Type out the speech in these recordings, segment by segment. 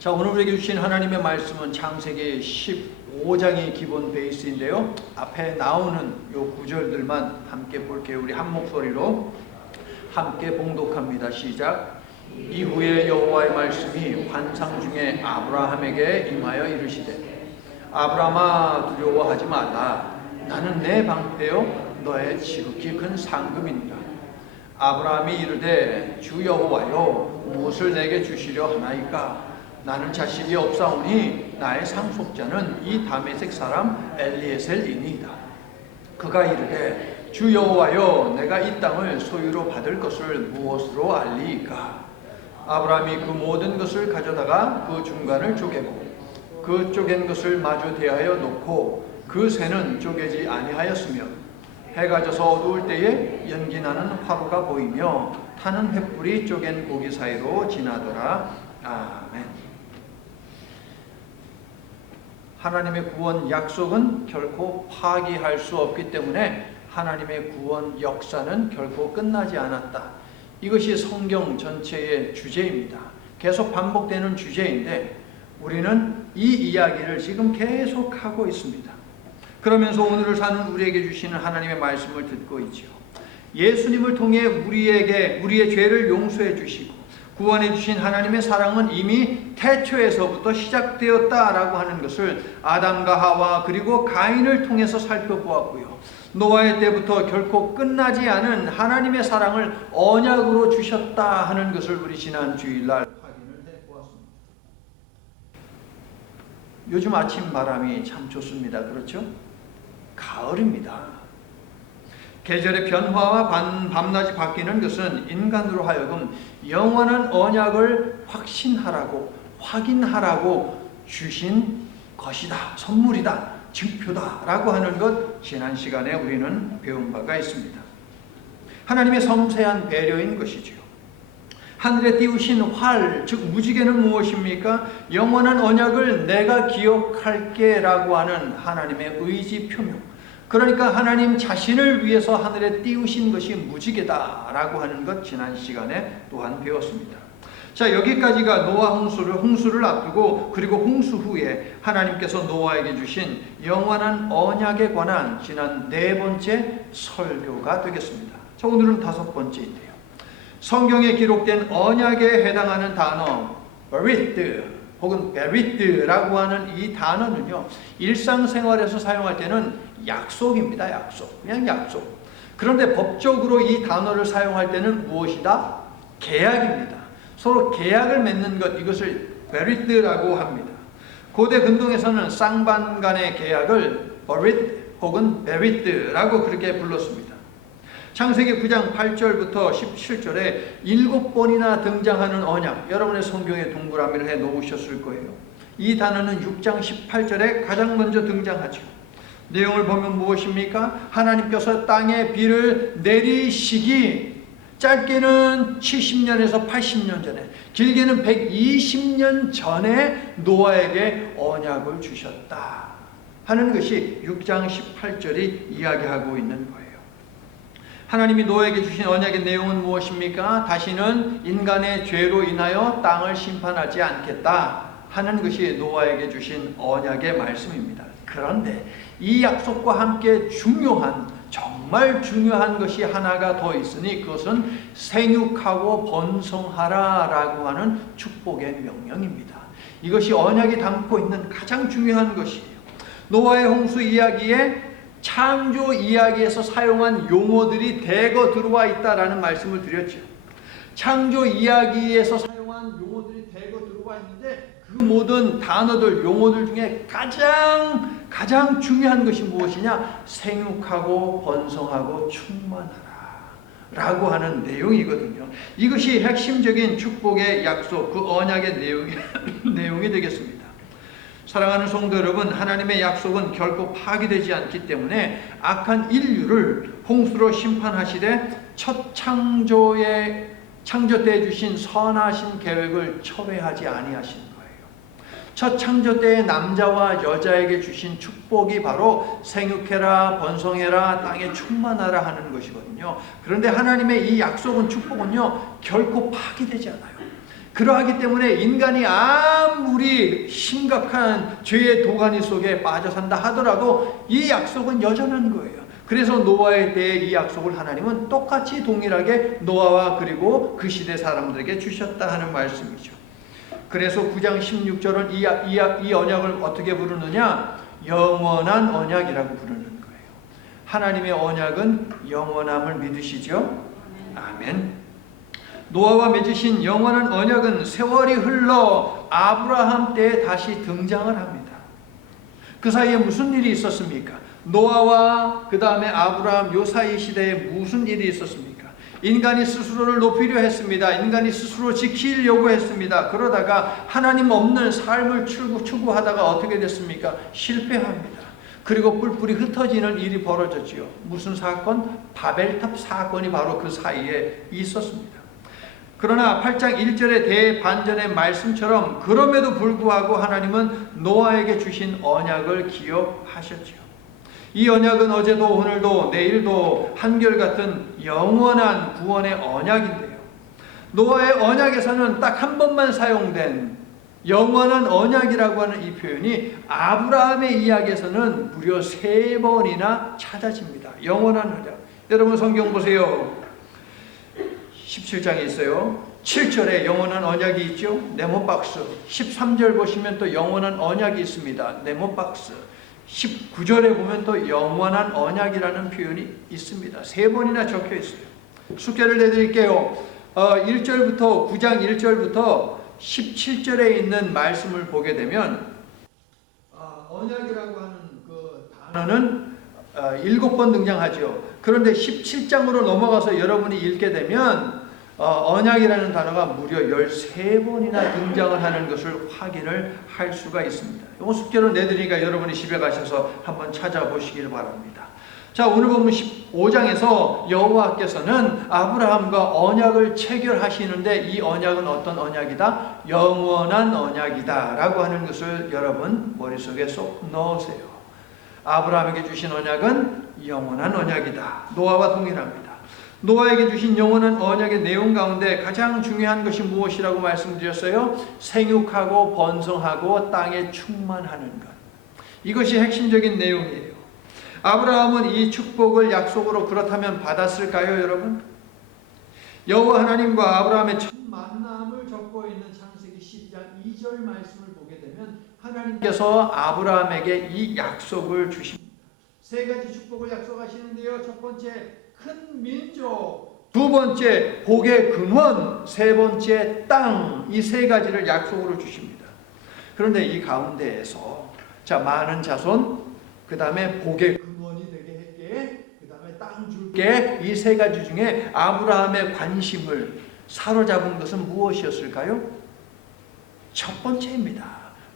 자, 오늘 우리에게 주신 하나님의 말씀은 창세기 15장이 기본 베이스인데요. 앞에 나오는 요 구절들만 함께 볼게요. 우리 한 목소리로 함께 봉독합니다. 시작. 이후에 여호와의 말씀이 환상 중에 아브라함에게 임하여 이르시되 아브라함아 두려워하지 말라. 나는 내 방패요 너의 지극히 큰 상급이니라. 아브라함이 이르되 주 여호와여 무엇을 내게 주시려 하나이까? 나는 자식이 없사오니 나의 상속자는 이 다메섹 사람 엘리에셀이니이다. 그가 이르되 주 여호와여 내가 이 땅을 소유로 받을 것을 무엇으로 알리이까? 아브라함이 그 모든 것을 가져다가 그 중간을 쪼개고 그 쪼갠 것을 마주 대하여 놓고 그 새는 쪼개지 아니하였으며 해가 져서 어두울 때에 연기나는 화로가 보이며 타는 횃불이 쪼갠 고기 사이로 지나더라. 아멘. 하나님의 구원 약속은 결코 파기할 수 없기 때문에 하나님의 구원 역사는 결코 끝나지 않았다. 이것이 성경 전체의 주제입니다. 계속 반복되는 주제인데 우리는 이 이야기를 지금 계속하고 있습니다. 그러면서 오늘을 사는 우리에게 주시는 하나님의 말씀을 듣고 있지요. 예수님을 통해 우리의 죄를 용서해 주시고 구원해 주신 하나님의 사랑은 이미 태초에서부터 시작되었다라고 하는 것을 아담과 하와 그리고 가인을 통해서 살펴보았고요. 노아의 때부터 결코 끝나지 않은 하나님의 사랑을 언약으로 주셨다 하는 것을 우리 지난 주일날 확인을 해보았습니다. 요즘 아침 바람이 참 좋습니다. 그렇죠? 가을입니다. 계절의 변화와 밤낮이 바뀌는 것은 인간으로 하여금 영원한 언약을 확인하라고 주신 것이다. 선물이다. 증표다. 라고 하는 것 지난 시간에 우리는 배운 바가 있습니다. 하나님의 섬세한 배려인 것이지요. 하늘에 띄우신 활, 즉 무지개는 무엇입니까? 영원한 언약을 내가 기억할게 라고 하는 하나님의 의지 표명. 그러니까 하나님 자신을 위해서 하늘에 띄우신 것이 무지개다라고 하는 것 지난 시간에 또한 배웠습니다. 자, 여기까지가 노아 홍수를 앞두고 그리고 홍수 후에 하나님께서 노아에게 주신 영원한 언약에 관한 지난 네 번째 설교가 되겠습니다. 자, 오늘은 다섯 번째인데요. 성경에 기록된 언약에 해당하는 단어 베리트 혹은 베리트라고 하는 이 단어는요, 일상생활에서 사용할 때는 약속입니다. 약속. 그냥 약속. 그런데 법적으로 이 단어를 사용할 때는 무엇이다? 계약입니다. 서로 계약을 맺는 것, 이것을 베리트라고 합니다. 고대 근동에서는 쌍방 간의 계약을 버릿 혹은 베리트라고 그렇게 불렀습니다. 창세기 9장 8절부터 17절에 7번이나 등장하는 언약, 여러분의 성경에 동그라미를 해 놓으셨을 거예요. 이 단어는 6장 18절에 가장 먼저 등장하죠. 내용을 보면 무엇입니까? 하나님께서 땅에 비를 내리시기 짧게는 70년에서 80년 전에, 길게는 120년 전에 노아에게 언약을 주셨다 하는 것이 6장 18절이 이야기하고 있는 거예요. 하나님이 노아에게 주신 언약의 내용은 무엇입니까? 다시는 인간의 죄로 인하여 땅을 심판하지 않겠다 하는 것이 노아에게 주신 언약의 말씀입니다. 그런데 이 약속과 함께 정말 중요한 것이 하나가 더 있으니 그것은 생육하고 번성하라 라고 하는 축복의 명령입니다. 이것이 언약이 담고 있는 가장 중요한 것이에요. 노아의 홍수 이야기에 창조 이야기에서 사용한 용어들이 대거 들어와 있다라는 말씀을 드렸죠. 창조 이야기에서 사용한 용어들이 대거 들어와 있는데 그 모든 단어들, 용어들 중에 가장 중요한 것이 무엇이냐? 생육하고 번성하고 충만하라 라고 하는 내용이거든요. 이것이 핵심적인 축복의 약속, 그 언약의 내용이 되겠습니다. 사랑하는 성도 여러분, 하나님의 약속은 결코 파기되지 않기 때문에 악한 인류를 홍수로 심판하시되 첫 창조 때 주신 선하신 계획을 철회하지 아니하신 거예요. 첫 창조 때의 남자와 여자에게 주신 축복이 바로 생육해라, 번성해라, 땅에 충만하라 하는 것이거든요. 그런데 하나님의 이 약속은, 축복은요, 결코 파기되지 않아요. 그러하기 때문에 인간이 아무리 심각한 죄의 도가니 속에 빠져 산다 하더라도 이 약속은 여전한 거예요. 그래서 노아에 대해 이 약속을 하나님은 똑같이 동일하게 노아와 그리고 그 시대 사람들에게 주셨다 하는 말씀이죠. 그래서 9장 16절은 이 언약을 어떻게 부르느냐? 영원한 언약이라고 부르는 거예요. 하나님의 언약은 영원함을 믿으시죠? 아멘. 노아와 맺으신 영원한 언약은 세월이 흘러 아브라함 때에 다시 등장을 합니다. 그 사이에 무슨 일이 있었습니까? 노아와 그 다음에 아브라함 요 사이 시대에 무슨 일이 있었습니까? 인간이 스스로를 높이려 했습니다. 인간이 스스로 지키려고 했습니다. 그러다가 하나님 없는 삶을 추구하다가 어떻게 됐습니까? 실패합니다. 그리고 뿔뿔이 흩어지는 일이 벌어졌지요. 무슨 사건? 바벨탑 사건이 바로 그 사이에 있었습니다. 그러나 8장 1절의 대반전의 말씀처럼 그럼에도 불구하고 하나님은 노아에게 주신 언약을 기억하셨지요. 이 언약은 어제도 오늘도 내일도 한결같은 영원한 구원의 언약인데요. 노아의 언약에서는 딱 한 번만 사용된 영원한 언약이라고 하는 이 표현이 아브라함의 이야기에서는 무려 3번이나 찾아집니다. 영원한 언약. 여러분 성경 보세요. 17장에 있어요. 7절에 영원한 언약이 있죠. 네모박스. 13절 보시면 또 영원한 언약이 있습니다. 네모박스. 19절에 보면 또 영원한 언약이라는 표현이 있습니다. 3번이나 적혀 있어요. 숙제를 내드릴게요. 1절부터 9장 1절부터 17절에 있는 말씀을 보게 되면 언약이라고 하는 그 단어는 7번 등장하죠. 그런데 17장으로 넘어가서 여러분이 읽게 되면 언약이라는 단어가 무려 13번이나 등장을 하는 것을 확인을 할 수가 있습니다. 이거 숙제로 내드리니까 여러분이 집에 가셔서 한번 찾아보시길 바랍니다. 자, 오늘 본문 15장에서 여호와께서는 아브라함과 언약을 체결하시는데 이 언약은 어떤 언약이다? 영원한 언약이다 라고 하는 것을 여러분 머릿속에 쏙 넣으세요. 아브라함에게 주신 언약은 영원한 언약이다. 노아와 동일합니다. 노아에게 주신 영원한 언약의 내용 가운데 가장 중요한 것이 무엇이라고 말씀드렸어요? 생육하고 번성하고 땅에 충만하는 것. 이것이 핵심적인 내용이에요. 아브라함은 이 축복을 약속으로 그렇다면 받았을까요, 여러분? 여호와 하나님과 아브라함의 첫 만남을 적고 있는 창세기 10장 2절 말씀을 보게 되면 하나님께서 아브라함에게 이 약속을 주십니다. 3가지 축복을 약속하시는데요. 첫 번째, 큰 민족, 2번째, 복의 근원, 3번째, 땅. 이 3가지를 약속으로 주십니다. 그런데 이 가운데에서 자, 많은 자손, 그 다음에 복의 근원이 되게 할게, 그 다음에 땅 줄게. 이 3가지 중에 아브라함의 관심을 사로잡은 것은 무엇이었을까요? 첫 번째입니다.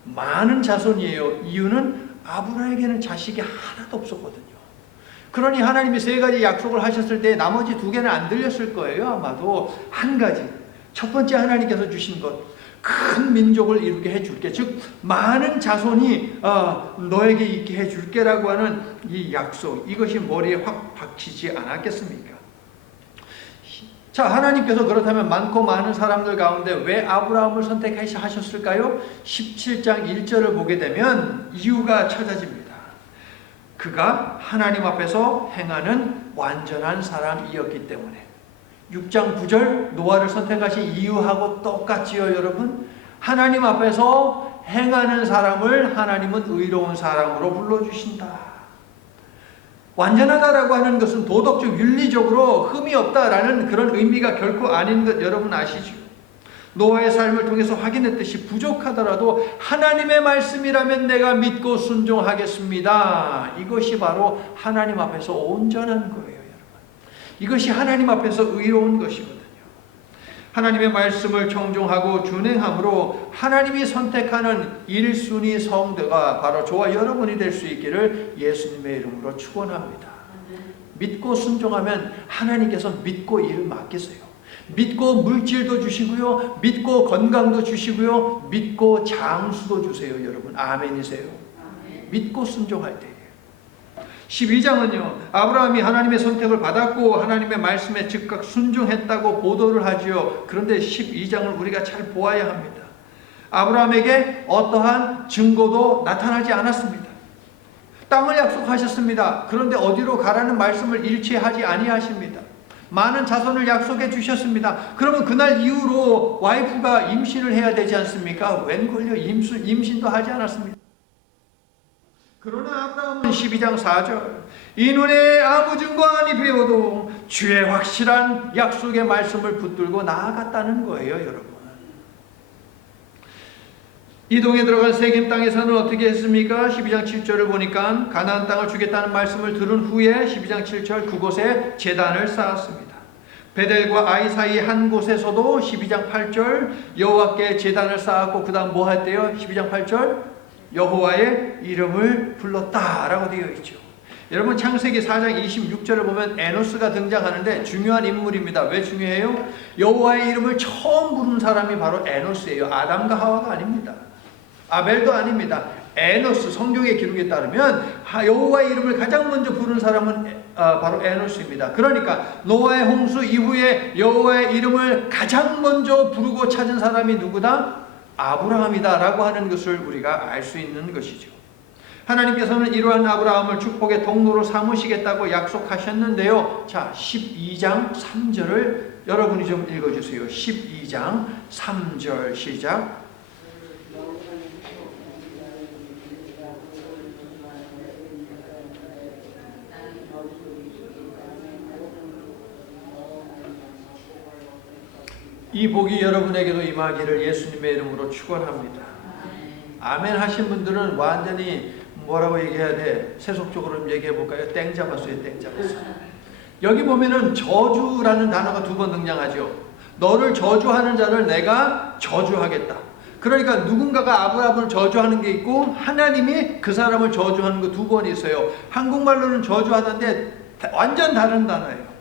많은 자손이에요. 이유는 아브라함에게는 자식이 하나도 없었거든요. 그러니 하나님이 3가지 약속을 하셨을 때 나머지 2개는 안 들렸을 거예요. 아마도 1가지. 첫 번째 하나님께서 주신 것. 큰 민족을 이루게 해줄게. 즉 많은 자손이 너에게 있게 해줄게라고 하는 이 약속. 이것이 머리에 확 박히지 않았겠습니까? 자, 하나님께서 그렇다면 많고 많은 사람들 가운데 왜 아브라함을 선택하셨을까요? 17장 1절을 보게 되면 이유가 찾아집니다. 그가 하나님 앞에서 행하는 완전한 사람이었기 때문에. 6장 9절 노아를 선택하신 이유하고 똑같지요, 여러분? 하나님 앞에서 행하는 사람을 하나님은 의로운 사람으로 불러주신다. 완전하다라고 하는 것은 도덕적, 윤리적으로 흠이 없다라는 그런 의미가 결코 아닌 것 여러분 아시죠? 노아의 삶을 통해서 확인했듯이 부족하더라도 하나님의 말씀이라면 내가 믿고 순종하겠습니다. 이것이 바로 하나님 앞에서 온전한 거예요, 여러분. 이것이 하나님 앞에서 의로운 것이거든요. 하나님의 말씀을 청종하고 준행함으로 하나님이 선택하는 1순위 성도가 바로 저와 여러분이 될 수 있기를 예수님의 이름으로 축원합니다. 믿고 순종하면 하나님께서 믿고 일을 맡기세요. 믿고 물질도 주시고요. 믿고 건강도 주시고요. 믿고 장수도 주세요, 여러분. 아멘이세요. 믿고 순종할 때에. 12장은요, 아브라함이 하나님의 선택을 받았고 하나님의 말씀에 즉각 순종했다고 보도를 하지요. 그런데 12장을 우리가 잘 보아야 합니다. 아브라함에게 어떠한 증거도 나타나지 않았습니다. 땅을 약속하셨습니다. 그런데 어디로 가라는 말씀을 일치하지 아니하십니다. 많은 자손을 약속해 주셨습니다. 그러면 그날 이후로 와이프가 임신을 해야 되지 않습니까? 웬걸요, 임신도 하지 않았습니다. 그러나 아브라함은 12장 4절, 이 눈에 아무 증거 아니 배워도 주의 확실한 약속의 말씀을 붙들고 나아갔다는 거예요, 여러분. 이동에 들어간 세겜 땅에서는 어떻게 했습니까? 12장 7절을 보니까 가나안 땅을 주겠다는 말씀을 들은 후에 12장 7절 그곳에 제단을 쌓았습니다. 베델과 아이 사이 한 곳에서도 12장 8절 여호와께 제단을 쌓았고 그 다음 뭐 했대요? 12장 8절 여호와의 이름을 불렀다라고 되어 있죠. 여러분 창세기 4장 26절을 보면 에노스가 등장하는데 중요한 인물입니다. 왜 중요해요? 여호와의 이름을 처음 부른 사람이 바로 에노스예요. 아담과 하와가 아닙니다. 아벨도 아닙니다. 에노스, 성경의 기록에 따르면 여호와의 이름을 가장 먼저 부른 사람은 바로 에노스입니다. 그러니까 노아의 홍수 이후에 여호와의 이름을 가장 먼저 부르고 찾은 사람이 누구다? 아브라함이다 라고 하는 것을 우리가 알 수 있는 것이죠. 하나님께서는 이러한 아브라함을 축복의 통로로 삼으시겠다고 약속하셨는데요. 자, 12장 3절을 여러분이 좀 읽어주세요. 12장 3절 시작. 이 복이 여러분에게도 임하기를 예수님의 이름으로 축원합니다. 아멘 하신 분들은 완전히 뭐라고 얘기해야 돼? 세속적으로 좀 얘기해 볼까요? 땡 잡았어요, 땡 잡았어. 여기 보면은 저주라는 단어가 두 번 등장하죠. 너를 저주하는 자를 내가 저주하겠다. 그러니까 누군가가 아브라함을 저주하는 게 있고 하나님이 그 사람을 저주하는 거 두 번 있어요. 한국말로는 저주하던데 완전 다른 단어예요.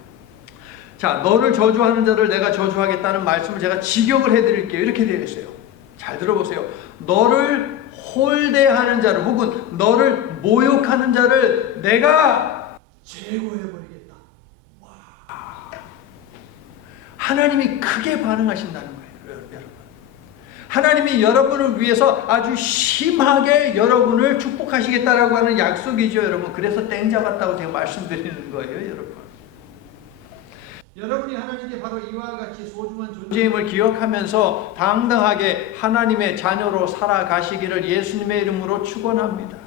자, 너를 저주하는 자를 내가 저주하겠다는 말씀을 제가 직역을 해드릴게요. 이렇게 되어 있어요. 잘 들어보세요. 너를 홀대하는 자를 혹은 너를 모욕하는 자를 내가 제거해버리겠다. 와. 하나님이 크게 반응하신다는 거예요, 여러분. 하나님이 여러분을 위해서 아주 심하게 여러분을 축복하시겠다라고 하는 약속이죠, 여러분. 그래서 땡 잡았다고 제가 말씀드리는 거예요, 여러분. 여러분이 하나님께 바로 이와 같이 소중한 존재임을 기억하면서 당당하게 하나님의 자녀로 살아가시기를 예수님의 이름으로 축원합니다.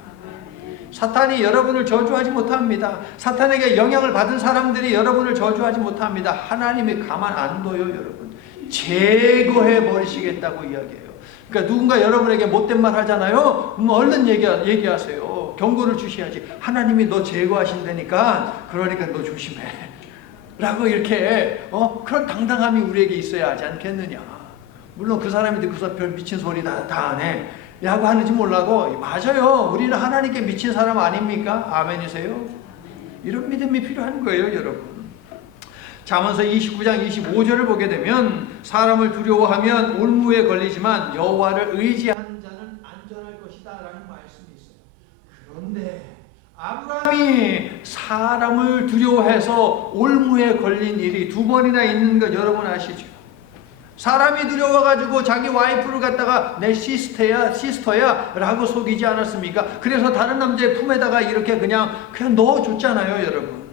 사탄이 여러분을 저주하지 못합니다. 사탄에게 영향을 받은 사람들이 여러분을 저주하지 못합니다. 하나님이 가만 안 둬요, 여러분. 제거해 버리시겠다고 이야기해요. 그러니까 누군가 여러분에게 못된 말 하잖아요. 얼른 얘기하세요. 경고를 주셔야지. 하나님이 너 제거하신다니까. 그러니까 너 조심해. 라고 이렇게 그런 당당함이 우리에게 있어야 하지 않겠느냐. 물론 그 사람이 듣고서 별 미친 소리 다 안 해 라고 하는지 몰라도 맞아요. 우리는 하나님께 미친 사람 아닙니까? 아멘이세요? 이런 믿음이 필요한 거예요, 여러분. 잠언서 29장 25절을 보게 되면 사람을 두려워하면 올무에 걸리지만 여호와를 의지하는 자는 안전할 것이다 라는 말씀이 있어요. 그런데 아브라함이 사람을 두려워해서 올무에 걸린 일이 두 번이나 있는 것 여러분 아시죠? 사람이 두려워가지고 자기 와이프를 갖다가 내 시스터야 라고 속이지 않았습니까? 그래서 다른 남자의 품에다가 이렇게 그냥 넣어줬잖아요, 여러분.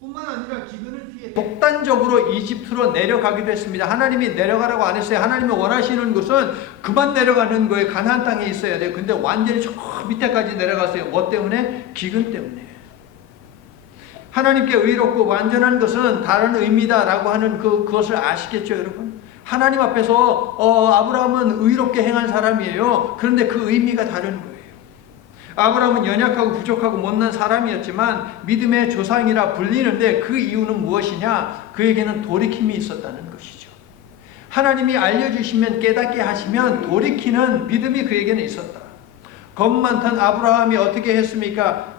뿐만 아니라 기근을 피해 독단적으로 이집트로 내려가기도 했습니다. 하나님이 내려가라고 안 했어요. 하나님이 원하시는 것은 그만 내려가는 거예요. 가나안 땅에 있어야 돼요. 근데 완전히 저 밑에까지 내려갔어요. 뭐 때문에? 기근 때문에. 하나님께 의롭고 완전한 것은 다른 의미다라고 하는 그것을 아시겠죠, 여러분? 하나님 앞에서 아브라함은 의롭게 행한 사람이에요. 그런데 그 의미가 다른 거예요. 아브라함은 연약하고 부족하고 못난 사람이었지만 믿음의 조상이라 불리는데 그 이유는 무엇이냐? 그에게는 돌이킴이 있었다는 것이죠. 하나님이 알려주시면 깨닫게 하시면 돌이키는 믿음이 그에게는 있었다. 겁 많던 아브라함이 어떻게 했습니까?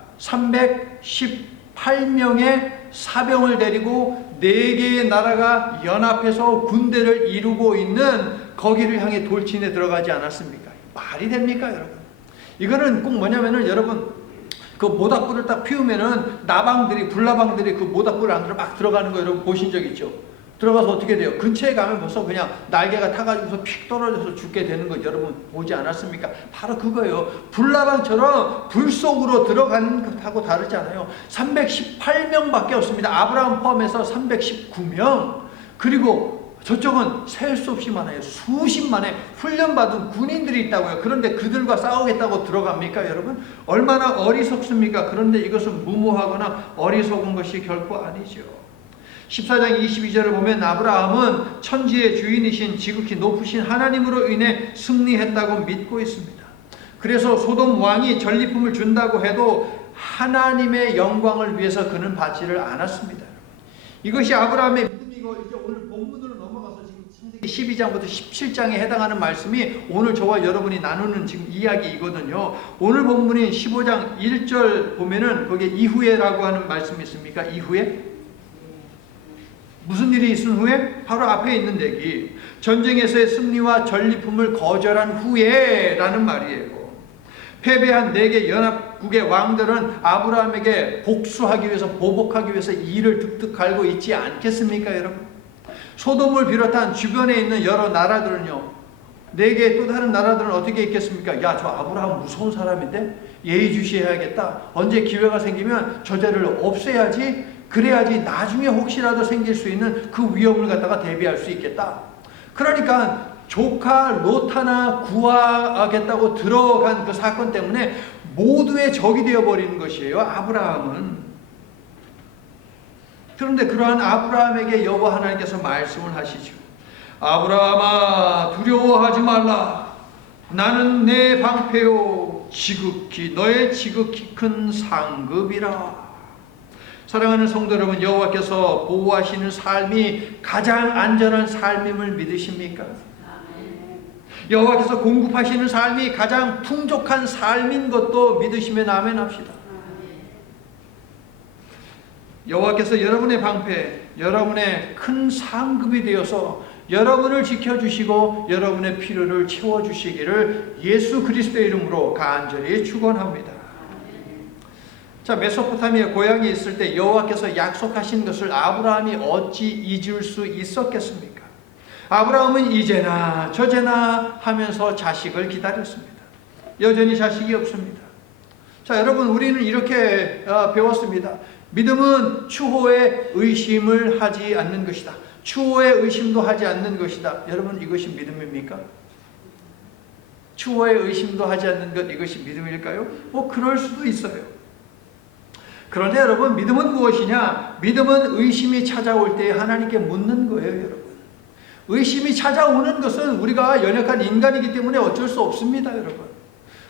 318명의 사병을 데리고 4개의 나라가 연합해서 군대를 이루고 있는 거기를 향해 돌진에 들어가지 않았습니까? 말이 됩니까, 여러분? 이거는 꼭 뭐냐면은 여러분 그 모닥불을 딱 피우면은 나방들이, 불나방들이 그 모닥불 안으로 막 들어가는 거 여러분 보신 적 있죠? 들어가서 어떻게 돼요? 근처에 가면 벌써 그냥 날개가 타가지고서 픽 떨어져서 죽게 되는 거 여러분 보지 않았습니까? 바로 그거예요. 불나방처럼 불 속으로 들어가는 것하고 다르지 않아요. 318명밖에 없습니다. 아브라함 포함해서 319명. 그리고 저쪽은 셀 수 없이 많아요. 수십만의 훈련받은 군인들이 있다고요. 그런데 그들과 싸우겠다고 들어갑니까, 여러분? 얼마나 어리석습니까? 그런데 이것은 무모하거나 어리석은 것이 결코 아니죠. 14장 22절을 보면 아브라함은 천지의 주인이신 지극히 높으신 하나님으로 인해 승리했다고 믿고 있습니다. 그래서 소돔 왕이 전리품을 준다고 해도 하나님의 영광을 위해서 그는 받지를 않았습니다. 이것이 아브라함의 믿음이고, 이제 오늘 본문으로 넘어가서 지금 창세기 12장부터 17장에 해당하는 말씀이 오늘 저와 여러분이 나누는 지금 이야기이거든요. 오늘 본문인 15장 1절 보면은 거기에 이후에라고 하는 말씀이 있습니까? 이후에? 무슨 일이 있은 후에? 바로 앞에 있는 얘기. 전쟁에서의 승리와 전리품을 거절한 후에 라는 말이에요. 패배한 4개 연합국의 왕들은 아브라함에게 복수하기 위해서, 보복하기 위해서 이를 득득 갈고 있지 않겠습니까, 여러분? 소돔을 비롯한 주변에 있는 여러 나라들은요, 4개의 또 다른 나라들은 어떻게 있겠습니까? 야, 저 아브라함 무서운 사람인데 예의주시해야겠다. 언제 기회가 생기면 저자를 없애야지. 그래야지 나중에 혹시라도 생길 수 있는 그 위험을 갖다가 대비할 수 있겠다. 그러니까 조카 롯하나 구하겠다고 들어간 그 사건 때문에 모두의 적이 되어버리는 것이에요, 아브라함은. 그런데 그러한 아브라함에게 여호와 하나님께서 말씀을 하시죠. 아브라함아, 두려워하지 말라. 나는 내 방패요 너의 지극히 큰 상급이라. 사랑하는 성도 여러분, 여호와께서 보호하시는 삶이 가장 안전한 삶임을 믿으십니까? 여호와께서 공급하시는 삶이 가장 풍족한 삶인 것도 믿으시면 아멘 합시다. 여호와께서 여러분의 방패, 여러분의 큰 상급이 되어서 여러분을 지켜주시고 여러분의 필요를 채워주시기를 예수 그리스도의 이름으로 간절히 축원합니다. 자, 메소포타미아 고향에 있을 때 여호와께서 약속하신 것을 아브라함이 어찌 잊을 수 있었겠습니까? 아브라함은 이제나 저제나 하면서 자식을 기다렸습니다. 여전히 자식이 없습니다. 자, 여러분, 우리는 이렇게 배웠습니다. 믿음은 추호의 의심을 하지 않는 것이다. 추호의 의심도 하지 않는 것이다. 여러분, 이것이 믿음입니까? 추호의 의심도 하지 않는 것, 이것이 믿음일까요? 뭐 그럴 수도 있어요. 그런데 여러분, 믿음은 무엇이냐? 믿음은 의심이 찾아올 때 하나님께 묻는 거예요, 여러분. 의심이 찾아오는 것은 우리가 연약한 인간이기 때문에 어쩔 수 없습니다, 여러분.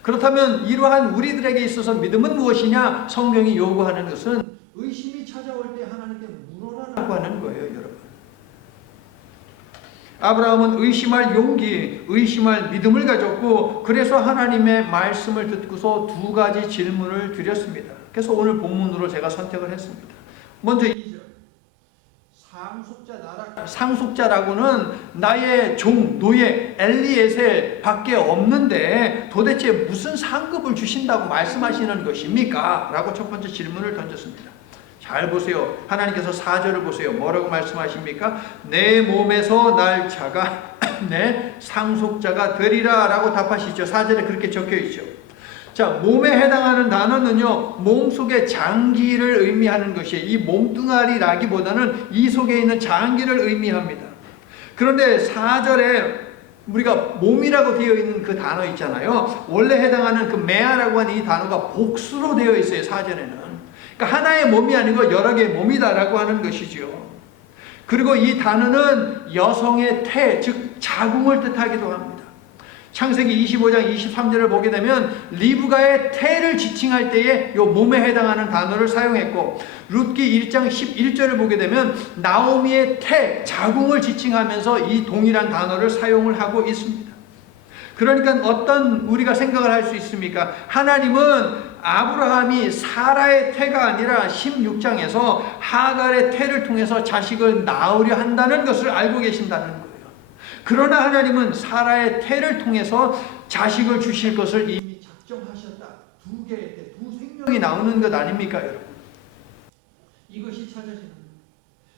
그렇다면 이러한 우리들에게 있어서 믿음은 무엇이냐? 성경이 요구하는 것은 의심이 찾아올 때 하나님께 물어라라고 하는 거예요, 여러분. 아브라함은 의심할 용기, 의심할 믿음을 가졌고, 그래서 하나님의 말씀을 듣고서 2가지 질문을 드렸습니다. 그래서 오늘 본문으로 제가 선택을 했습니다. 먼저 2절. 상속자라고는 나의 종, 노예, 엘리에셀 밖에 없는데 도대체 무슨 상급을 주신다고 말씀하시는 것입니까? 라고 첫 번째 질문을 던졌습니다. 잘 보세요. 하나님께서 4절을 보세요. 뭐라고 말씀하십니까? 내 몸에서 날 자가 내 상속자가 되리라 라고 답하시죠. 4절에 그렇게 적혀 있죠. 자, 몸에 해당하는 단어는요, 몸속의 장기를 의미하는 것이에요. 이 몸뚱아리라기보다는 이 속에 있는 장기를 의미합니다. 그런데 4절에 우리가 몸이라고 되어 있는 그 단어 있잖아요. 원래 해당하는 그 메아라고 하는 이 단어가 복수로 되어 있어요, 4절에는. 그러니까 하나의 몸이 아니고 여러 개의 몸이다라고 하는 것이지요. 그리고 이 단어는 여성의 태, 즉 자궁을 뜻하기도 합니다. 창세기 25장 23절을 보게 되면 리브가의 태를 지칭할 때에 이 몸에 해당하는 단어를 사용했고, 룻기 1장 11절을 보게 되면 나오미의 태, 자궁을 지칭하면서 이 동일한 단어를 사용을 하고 있습니다. 그러니까 어떤 우리가 생각을 할 수 있습니까? 하나님은 아브라함이 사라의 태가 아니라 16장에서 하갈의 태를 통해서 자식을 낳으려 한다는 것을 알고 계신다는 거예요. 그러나 하나님은 사라의 태를 통해서 자식을 주실 것을 이미 작정하셨다. 2개의 태, 2생명의 성경이 나오는 것 아닙니까, 여러분? 이것이 찾아지는 거예요.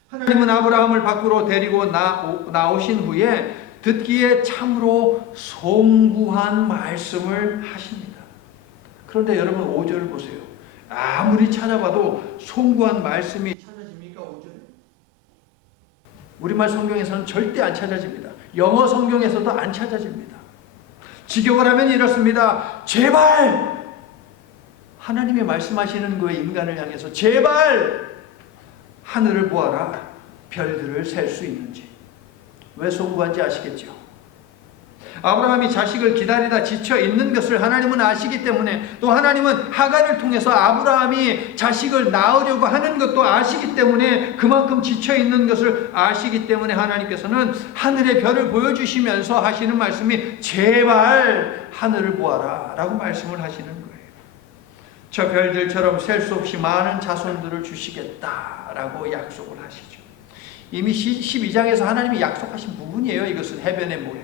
하나님은 아브라함을 밖으로 데리고 나오신 후에 듣기에 참으로 송구한 말씀을 하십니다. 그런데 여러분 5절을 보세요. 아무리 찾아봐도 송구한 말씀이 찾아집니까? 5절에? 우리말 성경에서는 절대 안 찾아집니다. 영어 성경에서도 안 찾아집니다. 직역을 하면 이렇습니다. 제발! 하나님이 말씀하시는 거에 인간을 향해서 제발! 하늘을 보아라. 별들을 셀 수 있는지. 왜 송구한지 아시겠죠? 아브라함이 자식을 기다리다 지쳐 있는 것을 하나님은 아시기 때문에, 또 하나님은 하갈을 통해서 아브라함이 자식을 낳으려고 하는 것도 아시기 때문에, 그만큼 지쳐 있는 것을 아시기 때문에 하나님께서는 하늘의 별을 보여주시면서 하시는 말씀이 제발 하늘을 보아라 라고 말씀을 하시는 거예요. 저 별들처럼 셀 수 없이 많은 자손들을 주시겠다라고 약속을 하시죠. 이미 12장에서 하나님이 약속하신 부분이에요. 이것은 해변의 모래.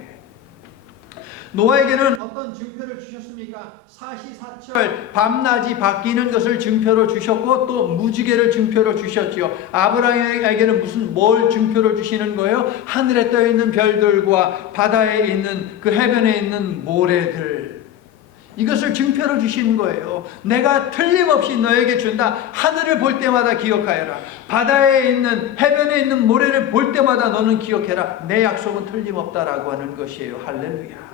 노아에게는 어떤 증표를 주셨습니까? 사시사철 밤낮이 바뀌는 것을 증표로 주셨고, 또 무지개를 증표로 주셨지요. 아브라함에게는 뭘 증표로 주시는 거예요? 하늘에 떠 있는 별들과 바다에 있는 그 해변에 있는 모래들, 이것을 증표로 주시는 거예요. 내가 틀림없이 너에게 준다. 하늘을 볼 때마다 기억하여라. 바다에 있는, 해변에 있는 모래를 볼 때마다 너는 기억해라. 내 약속은 틀림없다라고 하는 것이에요. 할렐루야.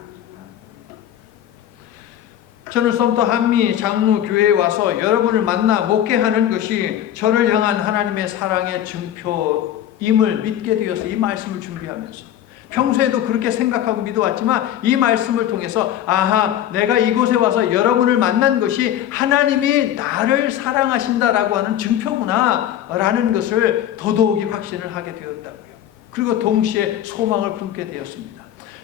저는 썸터 한미 장로교회에 와서 여러분을 만나 목회하는 것이 저를 향한 하나님의 사랑의 증표임을 믿게 되어서 이 말씀을 준비하면서, 평소에도 그렇게 생각하고 믿어왔지만 이 말씀을 통해서 아하, 내가 이곳에 와서 여러분을 만난 것이 하나님이 나를 사랑하신다라고 하는 증표구나 라는 것을 더더욱이 확신을 하게 되었다고요. 그리고 동시에 소망을 품게 되었습니다.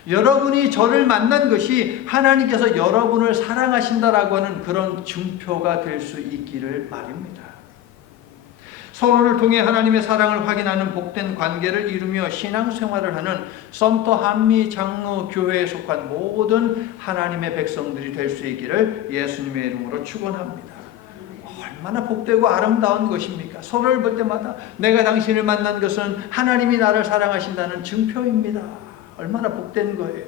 여러분이 저를 만난 것이 하나님께서 여러분을 사랑하신다라고 하는 그런 증표가 될 수 있기를 말입니다. 서로를 통해 하나님의 사랑을 확인하는 복된 관계를 이루며 신앙생활을 하는 썸터 한미 장로교회에 속한 모든 하나님의 백성들이 될 수 있기를 예수님의 이름으로 축원합니다. 얼마나 복되고 아름다운 것입니까? 서로를 볼 때마다 내가 당신을 만난 것은 하나님이 나를 사랑하신다는 증표입니다. 얼마나 복된 거예요.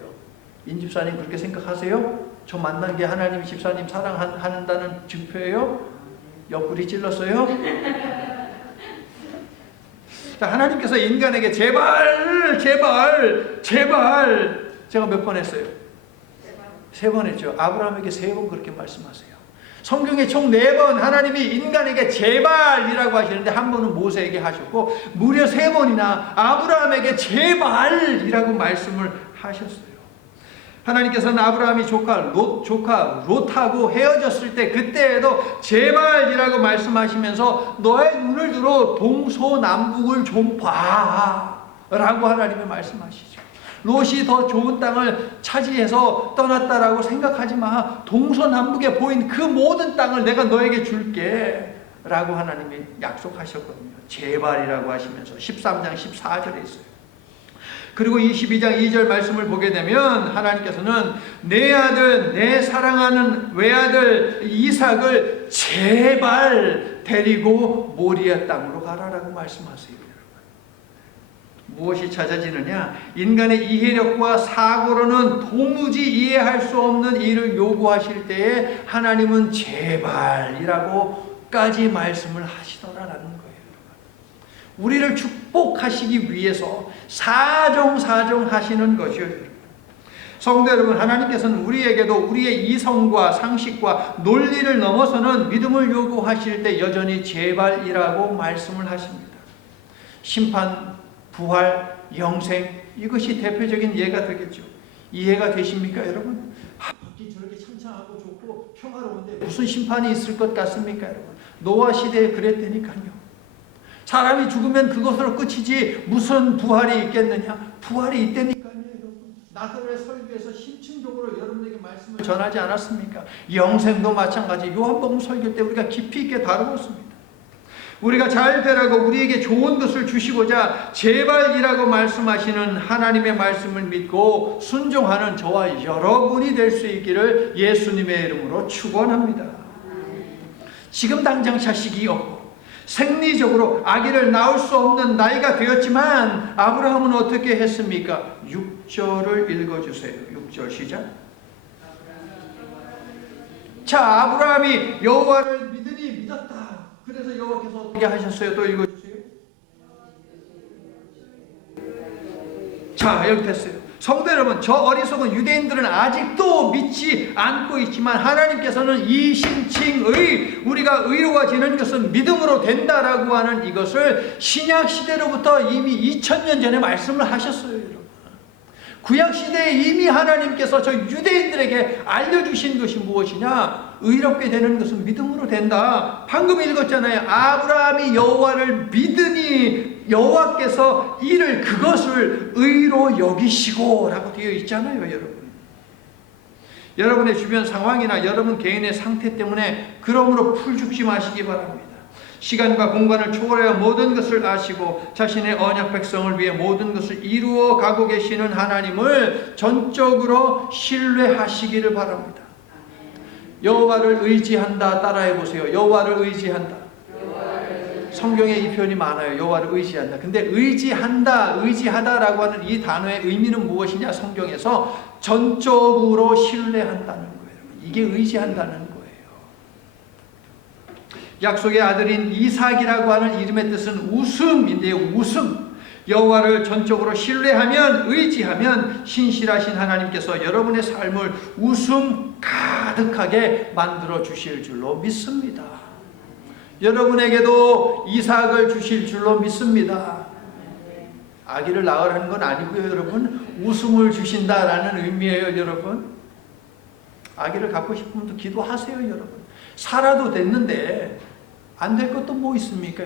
인 집사님 그렇게 생각하세요? 저 만난 게 하나님 집사님 사랑한다는 증표예요? 옆구리 찔렀어요? 자, 하나님께서 인간에게 제발 제가 몇 번 했어요? 3번 했죠. 아브라함에게 3번 그렇게 말씀하세요. 성경에 총 4번 하나님이 인간에게 제발이라고 하시는데, 한 번은 모세에게 하셨고 무려 3번이나 아브라함에게 제발이라고 말씀을 하셨어요. 하나님께서는 아브라함이 조카 롯하고 헤어졌을 때 그때에도 제발이라고 말씀하시면서 너의 눈을 들어 동서남북을 좀 봐라고 하나님이 말씀하시죠. 롯이 더 좋은 땅을 차지해서 떠났다라고 생각하지 마. 동서남북에 보인 그 모든 땅을 내가 너에게 줄게 라고 하나님이 약속하셨거든요. 제발이라고 하시면서 13장 14절에 있어요. 그리고 22장 2절 말씀을 보게 되면 하나님께서는 내 아들, 내 사랑하는 외아들 이삭을 제발 데리고 모리아 땅으로 가라라고 말씀하세요. 무엇이 찾아지느냐? 인간의 이해력과 사고로는 도무지 이해할 수 없는 일을 요구하실 때에 하나님은 제발이라고까지 말씀을 하시더라라는 거예요. 우리를 축복하시기 위해서 사정 하시는 것이요. 성도 여러분, 하나님께서는 우리에게도 우리의 이성과 상식과 논리를 넘어서는 믿음을 요구하실 때 여전히 제발이라고 말씀을 하십니다. 심판, 부활, 영생, 이것이 대표적인 예가 되겠죠. 이해가 되십니까, 여러분? 밖이 저렇게 창창하고 좋고 평화로운데 무슨 심판이 있을 것 같습니까, 여러분? 노아 시대에 그랬다니까요. 사람이 죽으면 그것으로 끝이지 무슨 부활이 있겠느냐? 부활이 있다니까요, 여러분. 나사로의 설교에서 심층적으로 여러분에게 말씀을 전하지 않았습니까? 영생도 마찬가지. 요한복음 설교 때 우리가 깊이 있게 다루었습니다. 우리가 잘 되라고 우리에게 좋은 것을 주시고자 제발이라고 말씀하시는 하나님의 말씀을 믿고 순종하는 저와 여러분이 될 수 있기를 예수님의 이름으로 축원합니다. 지금 당장 자식이 없고 생리적으로 아기를 낳을 수 없는 나이가 되었지만 아브라함은 어떻게 했습니까? 6절을 읽어주세요. 6절 시작. 자, 아브라함이 여호와를 믿으니 믿었다. 그래서 여호와께서 어떻게 하셨어요? 또 읽어주세요. 자, 여기 됐어요. 성도 여러분, 저 어리석은 유대인들은 아직도 믿지 않고 있지만 하나님께서는 이신칭의 우리가 의로워지는 것은 믿음으로 된다라고 하는 이것을 신약 시대로부터 이미 2000년 전에 말씀을 하셨어요, 여러분. 구약 시대에 이미 하나님께서 저 유대인들에게 알려주신 것이 무엇이냐? 의롭게 되는 것은 믿음으로 된다. 방금 읽었잖아요. 아브라함이 여호와를 믿으니 여호와께서 이를 그것을 의로 여기시고 라고 되어 있잖아요, 여러분. 여러분의 주변 상황이나 여러분 개인의 상태 때문에 그러므로 풀죽지 마시기 바랍니다. 시간과 공간을 초월하여 모든 것을 아시고 자신의 언약 백성을 위해 모든 것을 이루어 가고 계시는 하나님을 전적으로 신뢰하시기를 바랍니다. 여호와를 의지한다. 따라해 보세요. 여호와를 의지한다. 성경에 이 표현이 많아요. 여호와를 의지한다. 근데 의지한다, 의지하다라고 하는 이 단어의 의미는 무엇이냐? 성경에서 전적으로 신뢰한다는 거예요. 이게 의지한다는 거예요. 약속의 아들인 이삭이라고 하는 이름의 뜻은 웃음인데요. 웃음. 여호와를 전적으로 신뢰하면, 의지하면 신실하신 하나님께서 여러분의 삶을 웃음 가득하게 만들어 주실 줄로 믿습니다. 여러분에게도 이삭을 주실 줄로 믿습니다. 아기를 낳으라는 건 아니고요, 여러분. 웃음을 주신다라는 의미예요, 여러분. 아기를 갖고 싶으면 또 기도하세요, 여러분. 살아도 됐는데 안 될 것도 뭐 있습니까?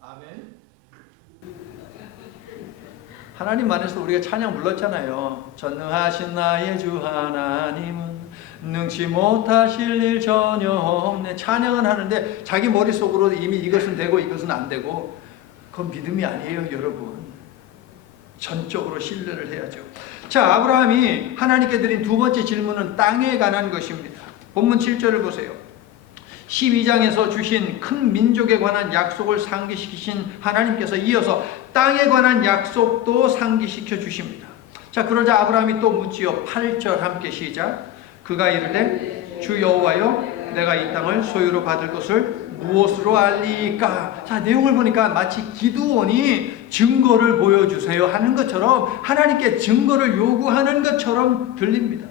아멘. 하나님 안에서 우리가 찬양 불렀잖아요. 전능하신 나의 주 하나님은 능치 못하실 일 전혀 없네. 찬양은 하는데 자기 머릿속으로 이미 이것은 되고 이것은 안 되고, 그건 믿음이 아니에요, 여러분. 전적으로 신뢰를 해야죠. 자, 아브라함이 하나님께 드린 두 번째 질문은 땅에 관한 것입니다. 본문 7절을 보세요. 12장에서 주신 큰 민족에 관한 약속을 상기시키신 하나님께서 이어서 땅에 관한 약속도 상기시켜 주십니다. 자, 그러자 아브라함이 또 묻지요. 8절 함께 시작. 그가 이르되 주 여호와여, 내가 이 땅을 소유로 받을 것을 무엇으로 알리까? 자, 내용을 보니까 마치 기드온이 증거를 보여주세요 하는 것처럼, 하나님께 증거를 요구하는 것처럼 들립니다.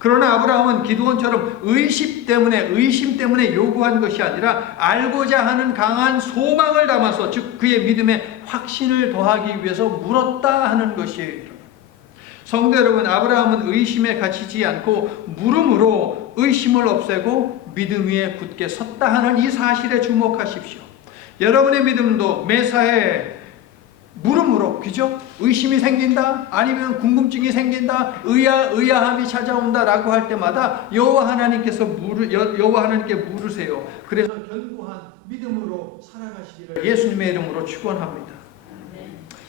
그러나 아브라함은 기드온처럼 의심 때문에 요구한 것이 아니라 알고자 하는 강한 소망을 담아서, 즉 그의 믿음에 확신을 더하기 위해서 물었다 하는 것이에요. 성도 여러분, 아브라함은 의심에 갇히지 않고 물음으로 의심을 없애고 믿음 위에 굳게 섰다 하는 이 사실에 주목하십시오. 여러분의 믿음도 매사에 물음으로, 그죠? 의심이 생긴다, 아니면 궁금증이 생긴다, 의아함이 찾아온다라고 할 때마다 여호와 하나님께 물으세요. 그래서 견고한 믿음으로 살아가시기를 예수님의 이름으로 축원합니다.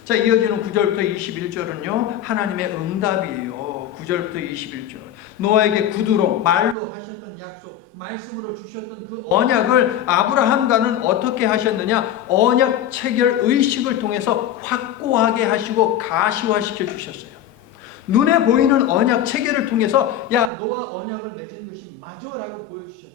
자, 이어지는 9절부터 21절은요 하나님의 응답이에요. 9절부터 21절. 노아에게 구두로 말로 하셨던 약속, 말씀으로 주셨던 그 언약을 아브라함과는 어떻게 하셨느냐? 언약 체결 의식을 통해서 확고하게 하시고 가시화시켜 주셨어요. 눈에 보이는 언약 체결을 통해서 야, 너와 언약을 맺은 것이 맞아라고 보여주셨다.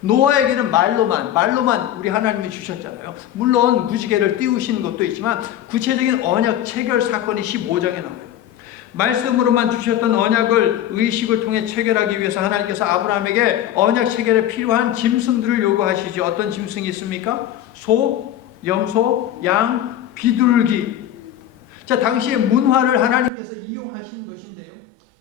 노아에게는 말로만 우리 하나님이 주셨잖아요. 물론 무지개를 띄우신 것도 있지만 구체적인 언약 체결 사건이 15장에 나와요. 말씀으로만 주셨던 언약을 의식을 통해 체결하기 위해서 하나님께서 아브라함에게 언약 체결에 필요한 짐승들을 요구하시죠. 어떤 짐승이 있습니까? 소, 염소, 양, 비둘기. 자, 당시의 문화를 하나님께서 이용하신 것인데요.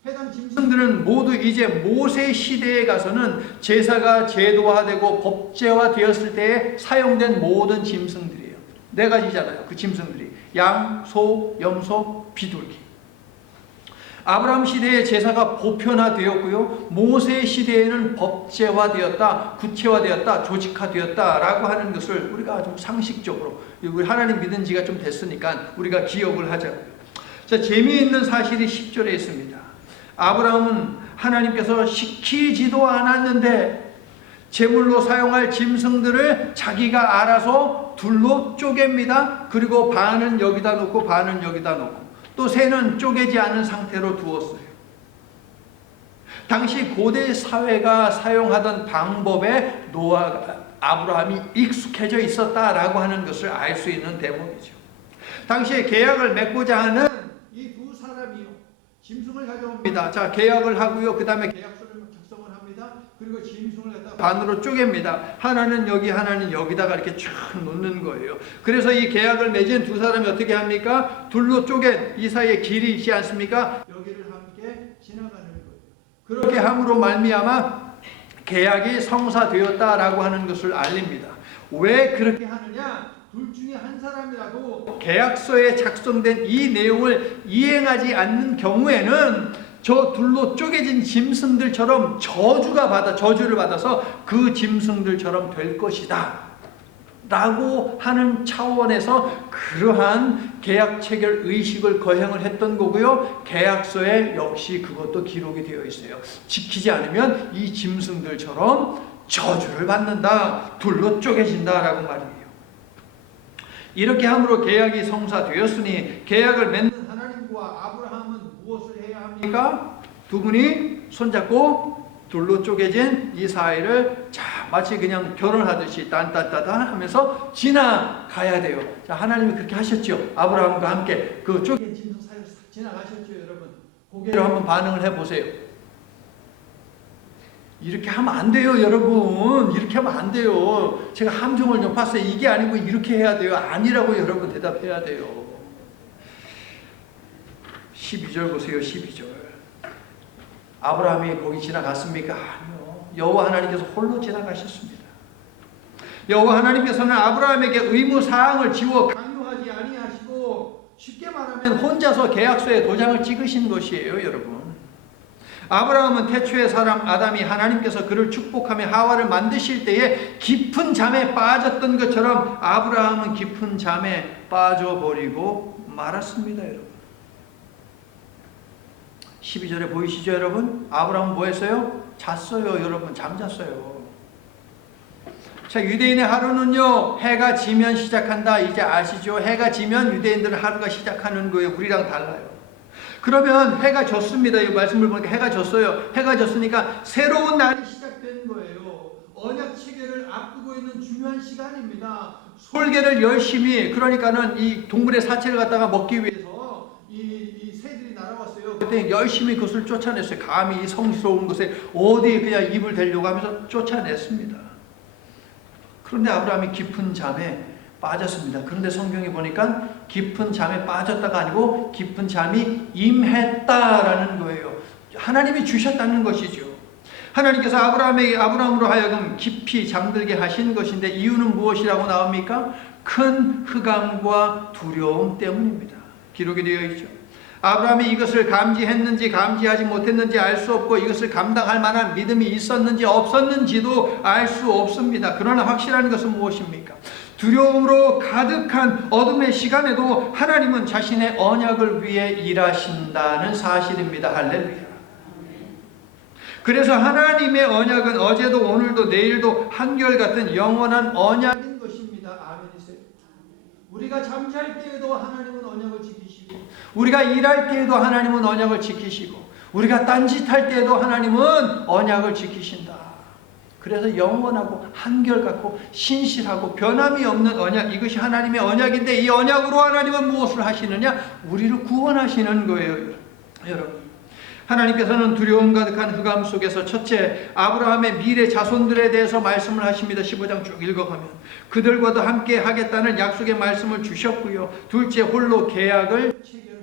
해당 짐승들은 모두 이제 모세 시대에 가서는 제사가 제도화되고 법제화되었을 때에 사용된 모든 짐승들이에요. 네 가지잖아요. 그 짐승들이 양, 소, 염소, 비둘기. 아브라함 시대에 제사가 보편화되었고요. 모세 시대에는 법제화되었다, 구체화되었다, 조직화되었다라고 하는 것을 우리가 좀 상식적으로, 우리 하나님 믿은 지가 좀 됐으니까 우리가 기억을 하자고요. 자, 재미있는 사실이 10절에 있습니다. 아브라함은 하나님께서 시키지도 않았는데 제물로 사용할 짐승들을 자기가 알아서 둘로 쪼갭니다. 그리고 반은 여기다 놓고 반은 여기다 놓고 또 새는 쪼개지 않은 상태로 두었어요. 당시 고대 사회가 사용하던 방법에 아브라함이 익숙해져 있었다라고 하는 것을 알 수 있는 대목이죠. 당시에 계약을 맺고자 하는 이 두 사람이요, 짐승을 가져옵니다. 자, 계약을 하고요. 그 다음에 계약서를 작성을 합니다. 그리고 짐승을 갖다 반으로 쪼갭니다. 하나는 여기, 하나는 여기다가 이렇게 쫙 놓는 거예요. 그래서 이 계약을 맺은 두 사람이 어떻게 합니까? 둘로 쪼갠 이 사이에 길이 있지 않습니까? 여기를 함께 지나가는 거예요. 그렇게 함으로 말미암아 계약이 성사되었다라고 하는 것을 알립니다. 왜 그렇게 하느냐? 둘 중에 한 사람이라도 계약서에 작성된 이 내용을 이행하지 않는 경우에는 저 둘로 쪼개진 짐승들처럼 저주를 받아서 그 짐승들처럼 될 것이다 라고 하는 차원에서 그러한 계약 체결 의식을 거행을 했던 거고요. 계약서에 역시 그것도 기록이 되어 있어요. 지키지 않으면 이 짐승들처럼 저주를 받는다, 둘로 쪼개진다라고 말이에요. 이렇게 함으로 계약이 성사되었으니 계약을 맺는 하나님과 아브라함은 무엇을 해야 합니까? 두 분이 손잡고 둘로 쪼개진 이 사이를 마치 그냥 결혼하듯이 딴딴따단 하면서 지나가야 돼요. 자, 하나님이 그렇게 하셨죠. 아브라함과 함께 그 쪼개진 짐승 사이를 싹 지나가셨죠. 여러분 고개로 한번 반응을 해보세요. 이렇게 하면 안 돼요, 여러분. 이렇게 하면 안 돼요. 제가 함정을 좀 봤어요. 이게 아니고 이렇게 해야 돼요. 아니라고 여러분 대답해야 돼요. 12절 보세요. 12절. 아브라함이 거기 지나갔습니까? 아니요. 여호와 하나님께서 홀로 지나가셨습니다. 여호와 하나님께서는 아브라함에게 의무 사항을 지워 강요하지 아니하시고 쉽게 말하면 혼자서 계약서에 도장을 찍으신 것이에요, 여러분. 아브라함은 태초의 사람 아담이 하나님께서 그를 축복하며 하와를 만드실 때에 깊은 잠에 빠졌던 것처럼 아브라함은 깊은 잠에 빠져버리고 말았습니다, 여러분. 12절에 보이시죠, 여러분? 아브라함은 뭐 했어요? 잤어요, 여러분. 잠잤어요. 자, 유대인의 하루는요, 해가 지면 시작한다. 이제 아시죠? 해가 지면 유대인들은 하루가 시작하는 거예요. 우리랑 달라요. 그러면 해가 졌습니다. 이 말씀을 보니까 해가 졌어요. 해가 졌으니까 새로운 날이 시작된 거예요. 언약 체결을 앞두고 있는 중요한 시간입니다. 솔개를 열심히, 그러니까는 이 동물의 사체를 갖다가 먹기 위해서 이 새들이 날아왔어요. 그때 열심히 그것을 쫓아냈어요. 감히 이 성스러운 것에 어디 그냥 입을 대려고 하면서 쫓아냈습니다. 그런데 아브라함이 깊은 잠에 빠졌습니다. 그런데 성경이 보니까 깊은 잠에 빠졌다가 아니고 깊은 잠이 임했다라는 거예요. 하나님이 주셨다는 것이죠. 하나님께서 아브라함으로 하여금 깊이 잠들게 하신 것인데 이유는 무엇이라고 나옵니까? 큰 흑암과 두려움 때문입니다. 기록이 되어 있죠. 아브라함이 이것을 감지했는지 감지하지 못했는지 알 수 없고 이것을 감당할 만한 믿음이 있었는지 없었는지도 알 수 없습니다. 그러나 확실한 것은 무엇입니까? 두려움으로 가득한 어둠의 시간에도 하나님은 자신의 언약을 위해 일하신다는 사실입니다. 할렐루야. 그래서 하나님의 언약은 어제도 오늘도 내일도 한결같은 영원한 언약인 것입니다. 아멘이세요. 우리가 잠잘 때에도 하나님은 언약을 지키시고 우리가 일할 때에도 하나님은 언약을 지키시고 우리가 딴짓할 때에도 하나님은 언약을 지키신다. 그래서 영원하고 한결같고 신실하고 변함이 없는 언약, 이것이 하나님의 언약인데 이 언약으로 하나님은 무엇을 하시느냐? 우리를 구원하시는 거예요, 여러분. 하나님께서는 두려움 가득한 흑암 속에서 첫째 아브라함의 미래 자손들에 대해서 말씀을 하십니다. 15장 쭉 읽어가면 그들과도 함께 하겠다는 약속의 말씀을 주셨고요. 둘째 홀로 계약을 체결하셨습니다.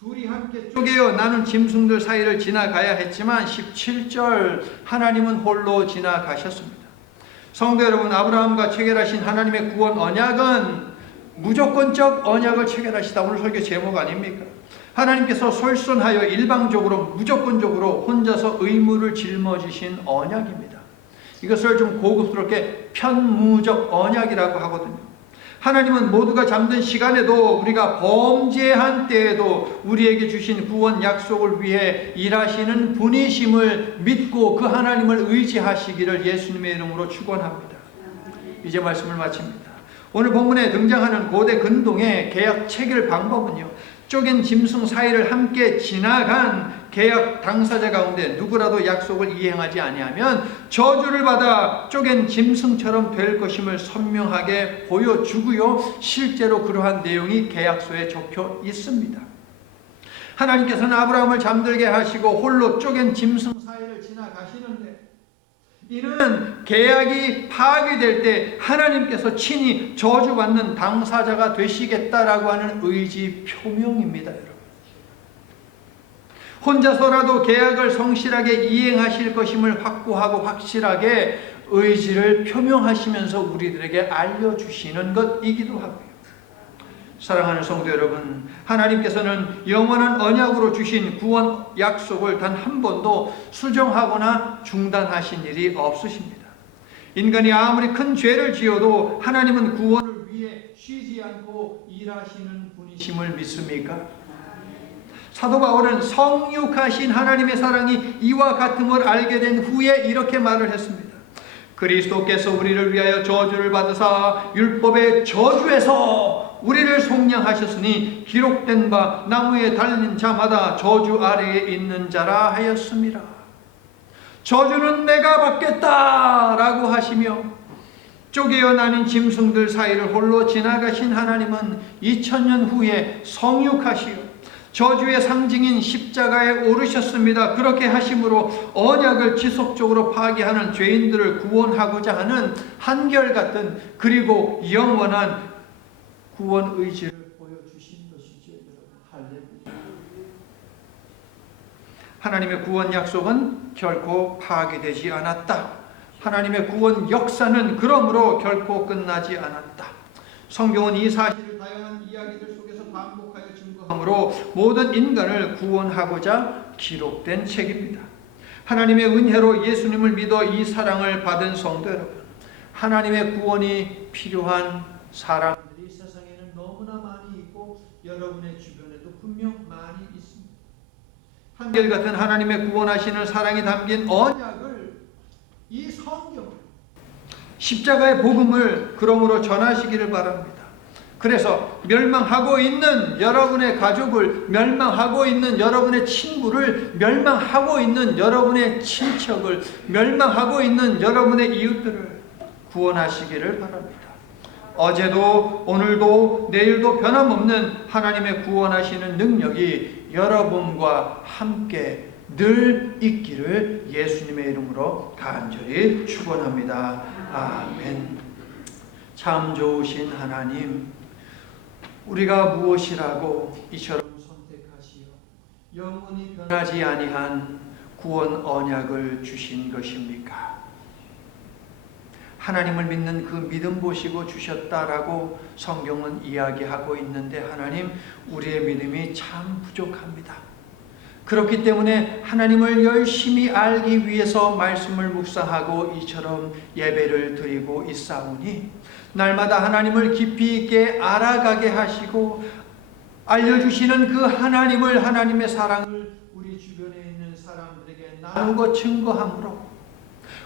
둘이 함께 쪼개어 나는 짐승들 사이를 지나가야 했지만 17절 하나님은 홀로 지나가셨습니다. 성도 여러분, 아브라함과 체결하신 하나님의 구원 언약은 무조건적 언약을 체결하시다. 오늘 설교 제목 아닙니까? 하나님께서 솔선하여 일방적으로 무조건적으로 혼자서 의무를 짊어지신 언약입니다. 이것을 좀 고급스럽게 편무적 언약이라고 하거든요. 하나님은 모두가 잠든 시간에도 우리가 범죄한 때에도 우리에게 주신 구원 약속을 위해 일하시는 분이심을 믿고 그 하나님을 의지하시기를 예수님의 이름으로 축원합니다. 이제 말씀을 마칩니다. 오늘 본문에 등장하는 고대 근동의 계약 체결 방법은요, 쪼갠 짐승 사이를 함께 지나간 계약 당사자 가운데 누구라도 약속을 이행하지 아니하면 저주를 받아 쪼갠 짐승처럼 될 것임을 선명하게 보여주고요, 실제로 그러한 내용이 계약서에 적혀 있습니다. 하나님께서는 아브라함을 잠들게 하시고 홀로 쪼갠 짐승 사이를 지나가시는데, 이는 계약이 파괴될 때 하나님께서 친히 저주받는 당사자가 되시겠다라고 하는 의지 표명입니다. 여러분, 혼자서라도 계약을 성실하게 이행하실 것임을 확고하고 확실하게 의지를 표명하시면서 우리들에게 알려주시는 것이기도 하고요. 사랑하는 성도 여러분, 하나님께서는 영원한 언약으로 주신 구원 약속을 단 한 번도 수정하거나 중단하신 일이 없으십니다. 인간이 아무리 큰 죄를 지어도 하나님은 구원을 위해 쉬지 않고 일하시는 분이심을 믿습니까? 사도 바울은 성육하신 하나님의 사랑이 이와 같음을 알게 된 후에 이렇게 말을 했습니다. 그리스도께서 우리를 위하여 저주를 받으사 율법의 저주에서 우리를 속량하셨으니 기록된 바 나무에 달린 자마다 저주 아래에 있는 자라 하였습니다. 저주는 내가 받겠다 라고 하시며 쪼개어 나뉜 짐승들 사이를 홀로 지나가신 하나님은 2000년 후에 성육하시어 저주의 상징인 십자가에 오르셨습니다. 그렇게 하심으로 언약을 지속적으로 파괴하는 죄인들을 구원하고자 하는 한결같은 그리고 영원한 구원 의지를 보여주신 것이죠. 할렐루야. 하나님의 구원 약속은 결코 파괴되지 않았다. 하나님의 구원 역사는 그러므로 결코 끝나지 않았다. 성경은 이 사실을 다양한 이야기들 속에서 반복하여 증거하므로 모든 인간을 구원하고자 기록된 책입니다. 하나님의 은혜로 예수님을 믿어 이 사랑을 받은 성도 여러분, 하나님의 구원이 필요한 사람들이 세상에는 너무나 많이 있고 여러분의 주변에도 분명 많이 있습니다. 한결같은 하나님의 구원하시는 사랑이 담긴 언약을, 이 성경을, 십자가의 복음을 그러므로 전하시기를 바랍니다. 그래서 멸망하고 있는 여러분의 가족을, 멸망하고 있는 여러분의 친구를, 멸망하고 있는 여러분의 친척을, 멸망하고 있는 여러분의 이웃들을 구원하시기를 바랍니다. 어제도 오늘도 내일도 변함없는 하나님의 구원하시는 능력이 여러분과 함께 늘 있기를 예수님의 이름으로 간절히 축원합니다. 아멘. 참 좋으신 하나님, 우리가 무엇이라고 이처럼 선택하시어 영원히 변하지 아니한 구원 언약을 주신 것입니까? 하나님을 믿는 그 믿음 보시고 주셨다라고 성경은 이야기하고 있는데, 하나님, 우리의 믿음이 참 부족합니다. 그렇기 때문에 하나님을 열심히 알기 위해서 말씀을 묵상하고 이처럼 예배를 드리고 있사오니, 날마다 하나님을 깊이 있게 알아가게 하시고 알려주시는 그 하나님을, 하나님의 사랑을 우리 주변에 있는 사람들에게 나누고 증거함으로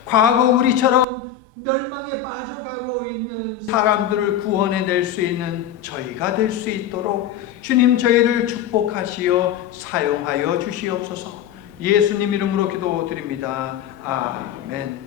과거 우리처럼 멸망에 빠져가고 있는 사람들을 구원해낼 수 있는 저희가 될 수 있도록 주님 저희를 축복하시어 사용하여 주시옵소서. 예수님 이름으로 기도드립니다. 아멘.